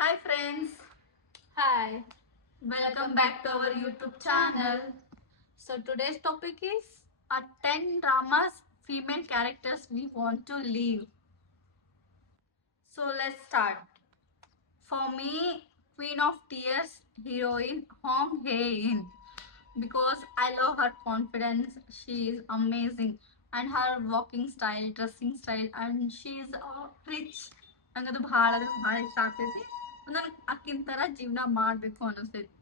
Hi friends, Hi, welcome back to our YouTube channel. so today's topic is 10 dramas female characters we want to leave. So let's start. For me, Queen of Tears heroine Hong Hae-in, because I love her confidence. She is amazing, and her walking style, dressing style, and she is rich. ನಂಗದು ಭಾಳ ಅಂದ್ರೆ ಭಾಳ ಇಷ್ಟ ಆಗ್ತೈತಿ. ನನಗೆ ಅಕ್ಕಿನ ಥರ ಜೀವನ ಮಾಡಬೇಕು ಅನ್ನಿಸ್ತೈತಿ.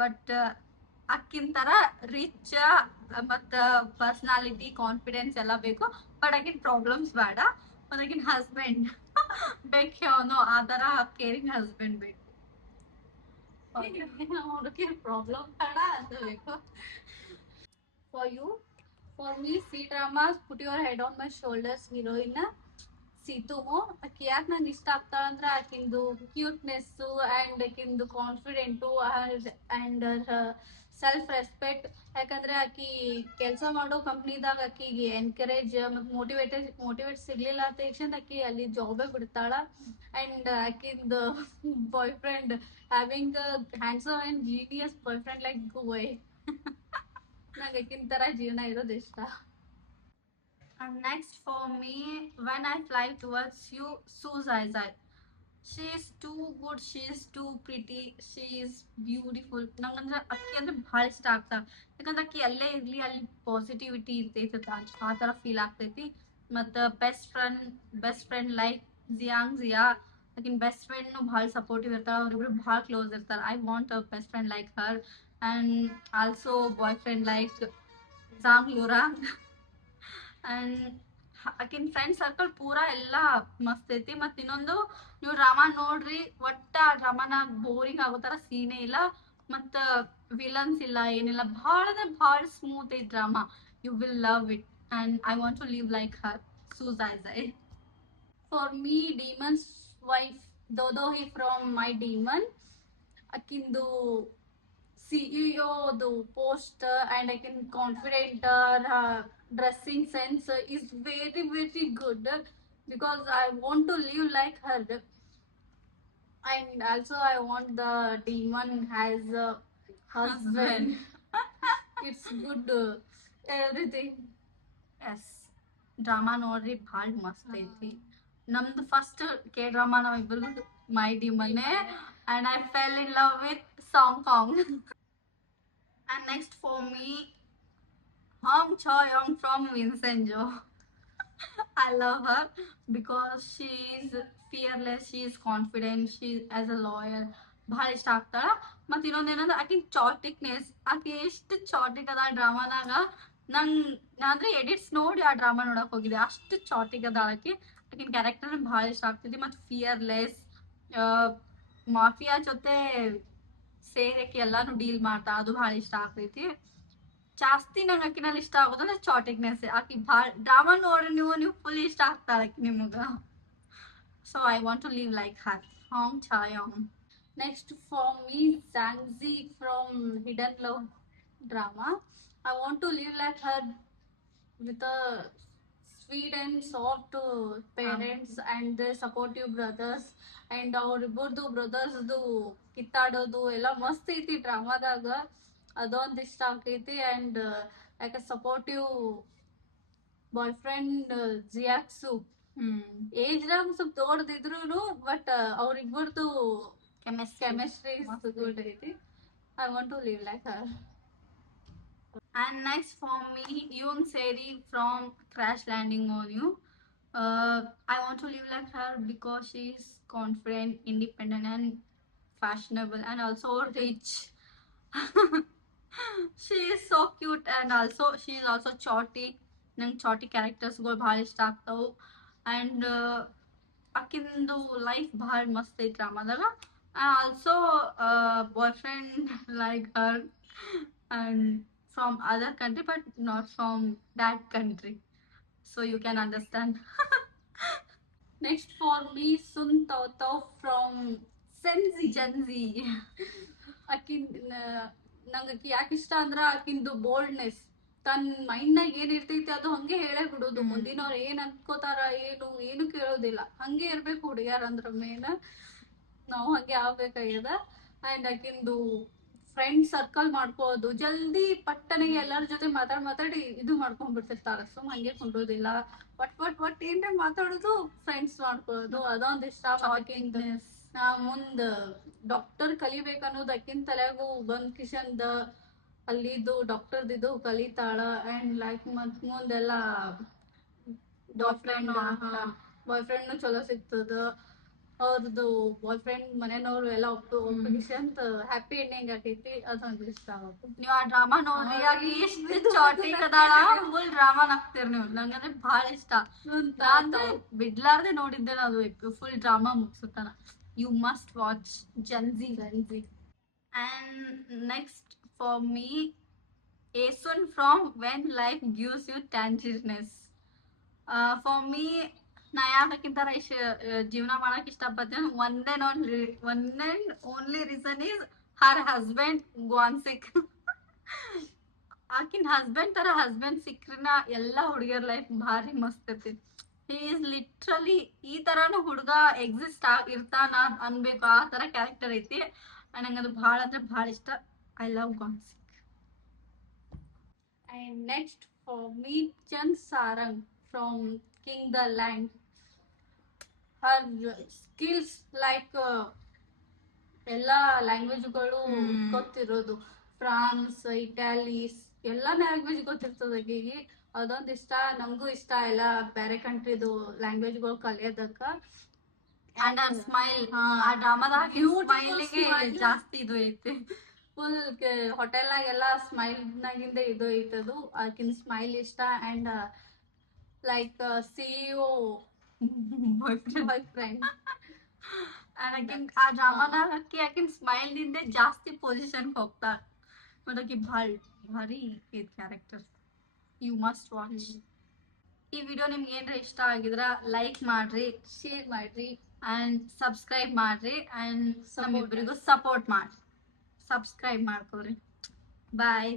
ಬಟ್ ಅಕ್ಕಿನ ಥರ ರಿಚ್ ಮತ್ತು ಪರ್ಸ್ನಾಲಿಟಿ ಕಾನ್ಫಿಡೆನ್ಸ್ ಎಲ್ಲ ಬೇಕು. ಬಟ್ ಆಕಿನ ಪ್ರಾಬ್ಲಮ್ಸ್ ಬೇಡ. ಮತ್ತು ಆಕಿನ ಹಸ್ಬೆಂಡ್ ಬೇಕು ಅವನು ಆ ಥರ ಕೇರಿಂಗ್ ಹಸ್ಬೆಂಡ್ ಬೇಕು. ಅವ್ರಿಗೆ ಪ್ರಾಬ್ಲಮ್ ಬೇಡ ಅಂತ ಬೇಕು. For you, for me, C dramas, Put Your Head on My Shoulders heroine ಸೀತುಮು ಆಕಿ ಯಾಕೆ ನಂಗೆ ಇಷ್ಟ ಆಗ್ತಾಳ ಅಂದ್ರೆ ಆಕಿಂದು ಕ್ಯೂಟ್ನೆಸ್ಸು ಆ್ಯಂಡ್ ಆಕಿಂದು ಕಾನ್ಫಿಡೆಂಟು ಆ್ಯಂಡ್ ಸೆಲ್ಫ್ ರೆಸ್ಪೆಕ್ಟ್. ಯಾಕಂದ್ರೆ ಆಕಿ ಕೆಲಸ ಮಾಡೋ ಕಂಪ್ನಿದಾಗ ಆಕಿಗೆ ಎನ್ಕರೇಜ್ ಮತ್ತು ಮೋಟಿವೇಟ್ ಸಿಗ್ಲಿಲ್ಲ ಅಂತ ತಕ್ಷಣ ಆಕಿ ಅಲ್ಲಿ ಜಾಬೇ ಬಿಡ್ತಾಳ. ಆ್ಯಂಡ್ ಆಕಿಂದು boyfriend having handsome and genius boyfriend like ಗೋಯ್. ನಂಗೆ ಆಕಿನ ಥರ ಜೀವನ ಇರೋದು ಇಷ್ಟ. And next for me, When I Fly Towards You, Su Zai Zai. She is too good, she is too pretty, she is beautiful. ನಂಗಂದ್ರೆ ಅಕ್ಕಿ ಅಂದ್ರೆ ಭಾಳ ಇಷ್ಟ ಆಗ್ತಾವ. ಯಾಕಂದ್ರೆ ಅಕ್ಕಿ ಎಲ್ಲೇ ಇರಲಿ ಅಲ್ಲಿ ಪಾಸಿಟಿವಿಟಿ ಇರ್ತೈತೆ, ಆ ಥರ ಫೀಲ್ ಆಗ್ತೈತಿ. ಮತ್ತು ಬೆಸ್ಟ್ ಫ್ರೆಂಡ್ ಲೈಕ್ ಜಿಯಾ. ಆಕಿನ ಬೆಸ್ಟ್ ಫ್ರೆಂಡ್ನು ಭಾಳ ಸಪೋರ್ಟಿವ್ ಇರ್ತಾಳೆ. ಅವ್ರಿಬ್ರು ಭಾಳ ಕ್ಲೋಸ್ ಇರ್ತಾರೆ. I want a best friend like her. And also boyfriend like ಜಾಂಗ್ ಲೂರಾಂಗ್. ಅಂಡ್ ಆಕಿನ ಫ್ರೆಂಡ್ ಸರ್ಕಲ್ ಪೂರಾ ಎಲ್ಲ ಮಸ್ತ್ ಐತಿ. ಮತ್ತು ಇನ್ನೊಂದು, ನೀವು ಡ್ರಾಮಾ ನೋಡ್ರಿ, ಒಟ್ಟ ಆ ಡ್ರಾಮಾನಾಗ ಬೋರಿಂಗ್ ಆಗೋ ಥರ ಸೀನೇ ಇಲ್ಲ. ಮತ್ತು ವಿಲನ್ಸ್ ಇಲ್ಲ, ಏನಿಲ್ಲ. ಭಾಳ ಅಂದ್ರೆ ಭಾಳ ಸ್ಮೂತ್ ಐತಿ drama. You will love it and I want to live like her. ಸೂಸೈಸೈ. For me, Demon's wife, Dodohi from My Demon, akindu CEO, the poster, and I can confident her dressing sense is very, very good because I want to live like her. And also, I want the demon has a husband. It's good, everything. Yes, drama ನೋಡ್ರಿ ಭಾಳ ಮಸ್ತ್ ಐತಿ. ನಮ್ದು first K drama ನಾವಿಬ್ಬರು my ಡಿಮನ್ನೇ. And I fell in love with Song Kang. And next for me, Hong Cho-young from Vincenzo. I love her because she is fearless, she is confident, she as a lawyer. ಭಾಳ ಇಷ್ಟ ಆಗ್ತಾಳ. ಮತ್ತು ಇನ್ನೊಂದೇನಂದ್ರೆ ಆಕಿನ ಚಾಟಿಕ್ನೆಸ್. ಆಕೆ ಎಷ್ಟು ಚಾಟಿಕ್ ಅದ ಡ್ರಾಮಾನಾಗ. ನಾ ಅಂದ್ರೆ ಎಡಿಟ್ಸ್ ನೋಡಿ ಆ ಡ್ರಾಮಾ ನೋಡಕ್ ಹೋಗಿದೆ. ಅಷ್ಟು ಚಾಟಿಕ್ ಅದ ಆಕೆ. ಆಕಿನ ಕ್ಯಾರೆಕ್ಟರ್ ಭಾಳ ಇಷ್ಟ ಆಗ್ತೈತಿ. ಮತ್ತು ಫಿಯರ್ಲೆಸ್, ಮಾಫಿಯಾ ಜೊತೆ ಸೇರಕ್ಕೆ ಎಲ್ಲಾನು ಡೀಲ್ ಮಾಡ್ತಾ, ಅದು ಭಾಳ ಇಷ್ಟ ಆಗ್ತೈತಿ. ಜಾಸ್ತಿ ನಂಗೆ ಆಕಿನಲ್ಲಿ ಇಷ್ಟ ಆಗೋದಂದ್ರೆ ಚಾಟಿಕ್ನೆಸ್. ಆಕಿ ಭಾಳ ಡ್ರಾಮಾ ನೋಡ್ರಿ ನೀವು ಫುಲ್ ಇಷ್ಟ ಆಗ್ತಾಳೆ ಆಕಿ ನಿಮಗೆ. So I want to live like her. ಹಾಂಗ್ ಚಾಯೋಂಗ್. Next for me, Zhangzi from Hidden Love drama. I want to live like her with a sweet and soft parents and their supportive brothers. And ಅವ್ರಿಬ್ಬರದು ಬ್ರದರ್ಸ್ದು ಕಿತ್ತಾಡೋದು ಎಲ್ಲ ಮಸ್ತ್ ಐತಿ ಡ್ರಾಮಾದಾಗ. ಅದೊಂದು ಇಷ್ಟ ಆಗ್ತೈತಿ. And ಯಾಕೆ supportive boy friend ಜಿಯಾಕ್ಸು. ಏಜ್ನಾಗ ಸ್ವಲ್ಪ ದೊಡ್ಡದಿದ್ರು ಬಟ್ ಅವ್ರಿಬ್ಬರದು chemistry is good ಐತಿ. I want to live like her. And next for me, Yoon Seri from Crash Landing on You. I want to live like her because she is confident, independent, and fashionable, and also rich. She is so cute, and also she is also chotty. ನಂಗೆ ಚಾಟಿ ಕ್ಯಾರೆಕ್ಟರ್ಸ್ಗಳು ಭಾಳ ಇಷ್ಟ ಆಗ್ತಾವು. And ಆಕಿಂದು life ಭಾಳ ಮಸ್ತ್ ಐತಿ ಡ್ರಾಮಾದಾಗ. Also boyfriend like her and from other country but not from that country, so you can understand. Next for me, Sun Tao Tao from Gen Z. ಆಕಿನ್ ನಂಗೆ ಆಕಿ ಯಾಕೆ ಇಷ್ಟ ಅಂದ್ರೆ ಆಕಿಂದು ಬೋಲ್ಡ್ನೆಸ್. ತನ್ನ ಮೈಂಡ್ನಾಗ ಏನಿರ್ತೈತಿ ಅದು ಹಂಗೆ ಹೇಳೇ ಬಿಡೋದು. ಮುಂದಿನವ್ರು ಏನ್ ಅನ್ಕೋತಾರ ಏನು ಕೇಳೋದಿಲ್ಲ. ಹಂಗೆ ಇರ್ಬೇಕು ಹುಡುಗ್ಯಾರ ಅಂದ್ರ ಮೇನ್. ನಾವು ಹಂಗೆ ಆಗ್ಬೇಕಾಗ್ಯದ. ಅಂಡ್ ಆಕಿಂದು ಫ್ರೆಂಡ್ ಸರ್ಕಲ್ ಮಾಡ್ಕೋದು ಜಲ್ದಿ ಪಟ್ಟನಿಗೆ ಎಲ್ಲರ ಜೊತೆ ಮಾತಾಡಿ ಇದು ಮಾಡ್ಕೊಂಡ್ಬಿಡ್ತಿರ್ತಾಳ. ಸುಮ್ ಹಂಗೆ ಕುಂಡ್ರೋದಿಲ್ಲ, ಒಟ್ ಏನ್ರ ಮಾತಾಡೋದು ಫ್ರೆಂಡ್ಸ್ ಮಾಡ್ಕೊಳ್ಳೋದು ಅದೊಂದ್ ಇಷ್ಟ. ಆಕಿಂದ ಮುಂದ್ ಡಾಕ್ಟರ್ ಕಲಿಬೇಕನ್ನೋದು ಆಕಿನ್ ತಲೆಯಾಗು ಬಂದ್ ಕಿಶನ್ದ ಅಲ್ಲಿದು ಡಾಕ್ಟರ್ದಿದು ಕಲಿತಾಳ. ಅಂಡ್ ಲೈಕ್ ಮತ್ ಮುಂದೆಲ್ಲ ಬಾಯ್ ಫ್ರೆಂಡ್ ಚಲೋ ಸಿಗ್ತದ. ಅವ್ರದ್ದು ಬಾಯ್ ಫ್ರೆಂಡ್ ಮನೆಯವ್ರು ಎಲ್ಲ ಒಪ್ಪಿಗೆ ಅಂತ ಹ್ಯಾಪಿ ಎಂಡಿಂಗ್ ಆಕೈತಿ. ಅದೊಂದು ಇಷ್ಟ ಆಗುತ್ತೆ. ನೀವ್ ಆ ಡ್ರಾಮಾ ನೋಡ್ರಿ, ಆಕಿ ಎಷ್ಟು ಚಾಟಿಕ್ ಅದಾಳ, ಫುಲ್ ಡ್ರಾಮಾ ನಗ್ತೀರ್ ನೀವು. ನಂಗಂದ್ರೆ ಬಹಳ ಇಷ್ಟ. ನಾನು ಬಿಡ್ಲಾರ್ದೆ ನೋಡಿದ್ದೆ ಅದು ಫುಲ್ ಡ್ರಾಮಾ ಮುಗಿಸುತ್ತಾನ. ಯು ಮಸ್ಟ್ ವಾಚ್ ಜನ್ಜಿ. And next for me, Asun from When Life Gives You Tangierness. For me, ನಾ ಯಾಕಕ್ಕಿಂತ ಜೀವನ ಮಾಡಕ್ ಇಷ್ಟಪಡ್ತೇನೆ, one and only reason is her husband Gwansik. ಆಕಿನ್ ಹಸ್ಬೆಂಡ್ ತರ ಹಸ್ಬೆಂಡ್ ಸಿಕ್ರನ ಎಲ್ಲಾ ಹುಡುಗಿಯರ್ ಲೈಫ್ ಭಾರಿ ಮಸ್ತ್ ಇರ್ತೈತಿ. ಹಿ ಈಸ್ ಲಿಟ್ರಲಿ ಈ ತರಾನು ಹುಡುಗ ಎಕ್ಸಿಸ್ಟ್ ಇರ್ತಾನ ಅನ್ಬೇಕು, ಆ ತರ ಕ್ಯಾರೆಕ್ಟರ್ ಐತಿ. ನಂಗದು ಭಾಳ ಅಂದ್ರೆ ಭಾಳ ಇಷ್ಟ. I love Gwansik. And next for me, Chand Sarang from King the Land. Her skills like ಎಲ್ಲ ಲ್ಯಾಂಗ್ವೇಜ್ಗಳು ಗೊತ್ತಿರೋದು, ಫ್ರಾನ್ಸ್, ಇಟಾಲಿಸ್ ಎಲ್ಲ ಲ್ಯಾಂಗ್ವೇಜ್ ಗೊತ್ತಿರ್ತದ ಆಕೆಗೆ. ಅದೊಂದು ಇಷ್ಟ. ನಮಗೂ ಇಷ್ಟ ಎಲ್ಲ ಬೇರೆ ಕಂಟ್ರಿದು ಲ್ಯಾಂಗ್ವೇಜ್ಗಳು ಕಲಿಯೋದಕ್ಕ. ಅಂಡ್ ಅವರ್ ಸ್ಮೈಲ್, ಆ ಡ್ರಾಮಾದಾಗ ಸ್ಮೈಲಿಗೆ ಜಾಸ್ತಿ ಇದು ಐತಿ. ಫುಲ್ ಹೋಟೆಲ್ನಾಗೆಲ್ಲ ಸ್ಮೈಲ್ನಾಗಿಂದ ಇದು ಐತದು. ಆಕಿನ ಸ್ಮೈಲ್ ಇಷ್ಟ. And like CEO boyfriend. ಆ ಡ್ರಾಮಾದಾಗ ಆಕಿನ್ ಸ್ಮೈಲ್ ನಿಂದೆ ಜಾಸ್ತಿ ಪೊಸಿಷನ್ ಹೋಗ್ತಾ. ನೋಡಕ್ಕೆ ಭಾರಿ ಕ್ಯಾರೆಕ್ಟರ್. You must watch. ಈ ವಿಡಿಯೋ ನಿಮ್ಗೆ ಏನ್ರ ಇಷ್ಟ ಆಗಿದ್ರ ಲೈಕ್ ಮಾಡ್ರಿ, ಶೇರ್ ಮಾಡ್ರಿ, ಅಂಡ್ ಸಬ್ಸ್ಕ್ರೈಬ್ ಮಾಡ್ರಿ. ಅಂಡ್ ನಮ್ಮಿಬ್ಬರಿಗೂ ಸಪೋರ್ಟ್ ಮಾಡ್ರಿ. ಸಬ್ಸ್ಕ್ರೈಬ್ ಮಾಡ್ಕೊರಿ. ಬಾಯ್.